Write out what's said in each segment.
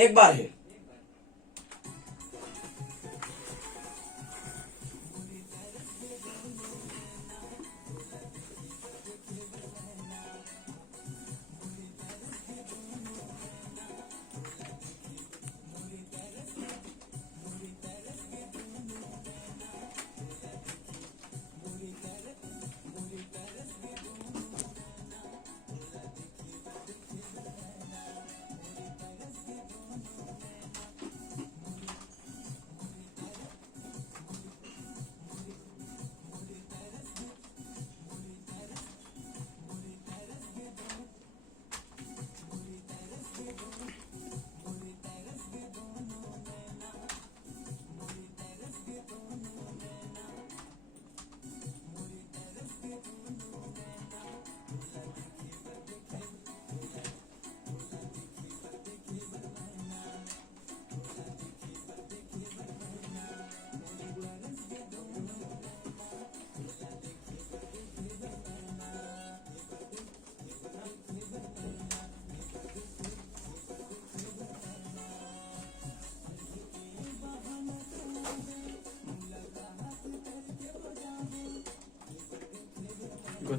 एक बार है।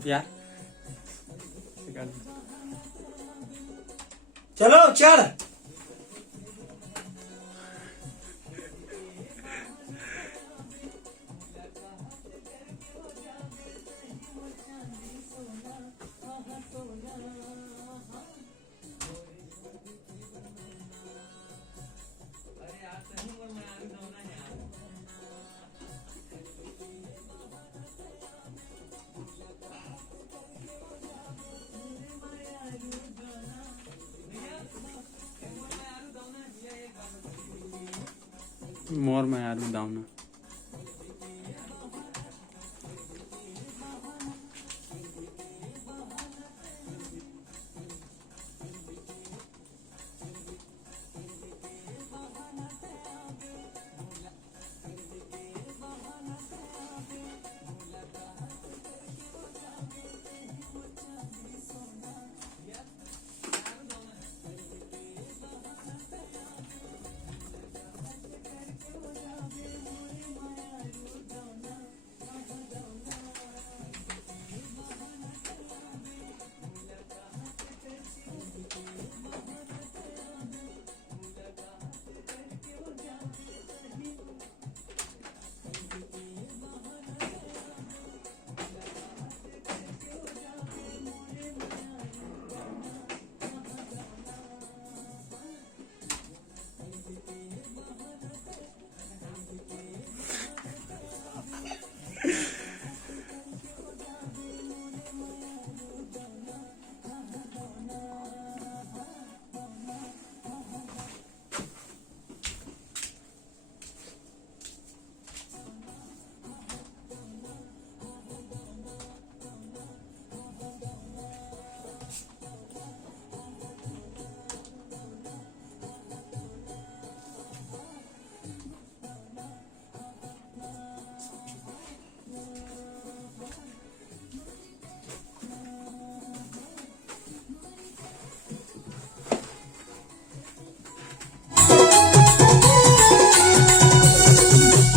यार चलो चढ़। मोर में आलू दावना।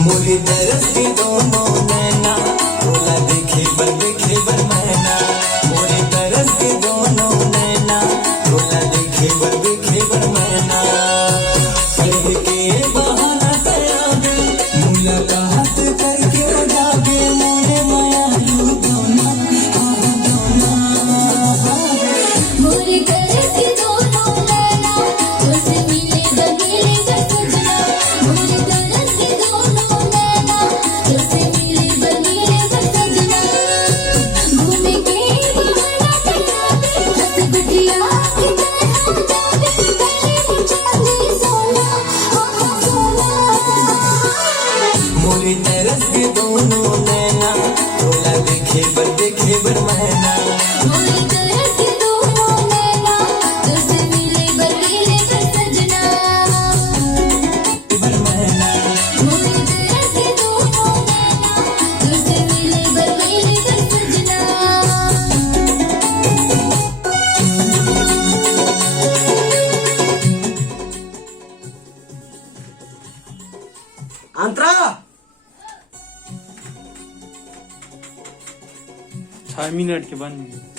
मोरी तरस की दोनों नैना बोला देखे बर मैना। मोरी तरस की दोनों नैना बोला देखे बर मैना। पढ़ के बहाना करावे मुलाकात करके जागे मोरे मायालू दोना मोरी तरस की दोनों नैना तुझसे मिले बगीले का सजना। मोरी तरस की दोनों नैना तुझसे मिले बगीले का सजना। घूमे के बहाना करावे हंस बिटिया की तरह जावे गले में चांदी सोना सोना। मोरी तरस की दोनों नैना बोला देखे बर मैना। मोरी तरस की दोनों नैना तुझसे मिले बगीले का सजना। बर मैना मोरी तरस की दोनों नैना तुझसे मिले बगीले का सजना। अंतरा 6 मिनट के बन गए।